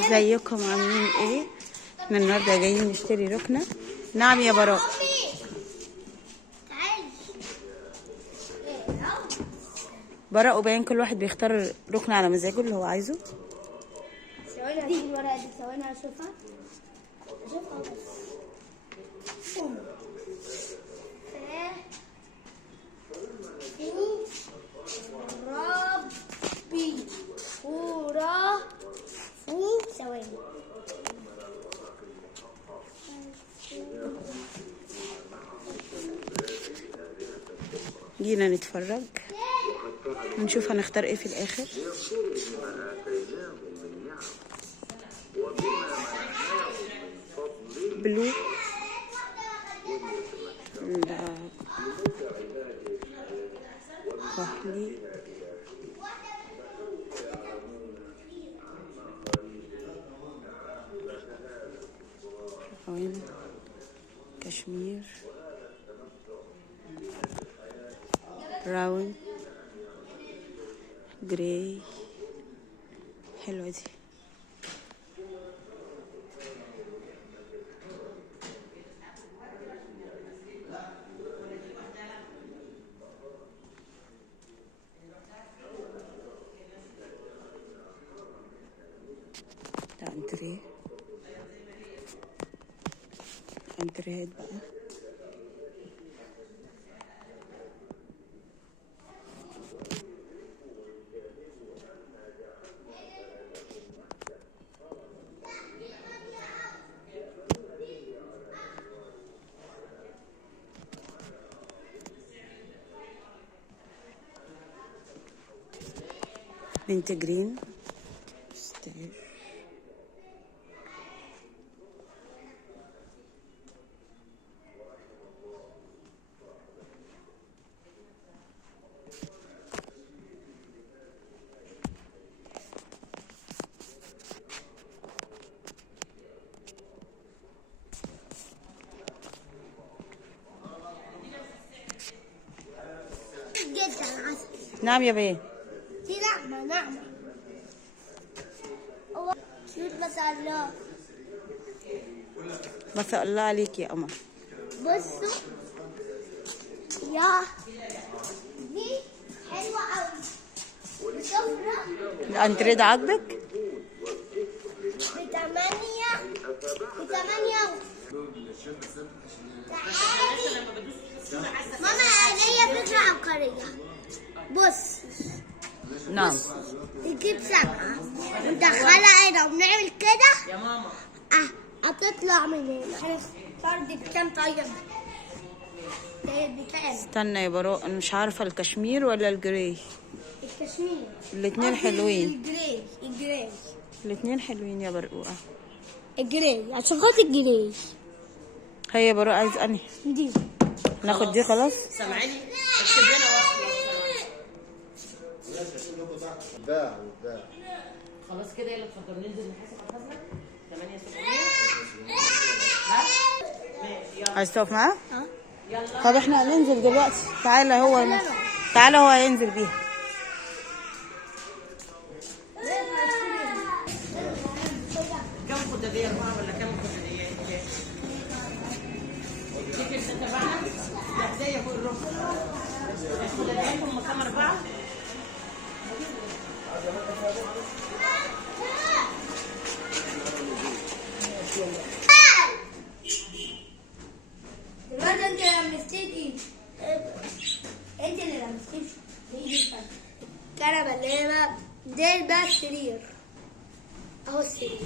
ازيكم عاملين ايه؟ احنا النهارده جايين نشتري ركنه. نعم يا براء. براء وبيان كل واحد بيختار ركنه على مزاجه اللي هو عايزه. ثواني هجيب الورقه دي، ثواني اشوفها بس. ربي ثواني. جينا نتفرج ونشوف هنختار ايه في الاخر. بلو، لا كحلي، وين كشمير، براون، جراي. حلوة دي. ده انتريهات بقى. بنت جرين ستير. نعم يا بيه. دي نعمة شوف ما شاء الله. ما شاء الله عليك يا قمر. بصوا يا دي حلوة قوي. سفرة الانتريه ده عاجبك؟ بثمانية. تعالي ماما، ليا فكرة عبقرية. بص. نعم. تجيب سمعة وندخلها هنا ونعمل كده يا ماما. هتطلع من هنا. هنختار دي بكام طيب؟ دي بكام؟ استنى يا براء، انا مش عارفه الكشمير ولا الجراي. الكشمير. الاتنين حلوين. الجراي. الاتنين حلوين يا برقوقه. الجراي عشان خاطر الجراي. هيا يا براء، عايز انهي؟ دي ناخد دي خلاص. سامعاني؟ اكتب لنا واحده. باع خلاص كده، يلا اتفضل ننزل نحاسب على الخزنه. 7800. ها؟ ماشي. عايز تقف معاه؟ يلا. طب احنا هننزل دلوقتي. تعالى هو هينزل بيها. كم خداديه؟ 4 ولا كم خداديه؟ تفتكر انت تبعنا؟ ده هديه فوق الركن. الخداديات هم كام؟ 4. دلوقتي انت لمستيكي. انت اللي لمستيكي. كنبه اللي هي بقى ده السرير. اهو السرير.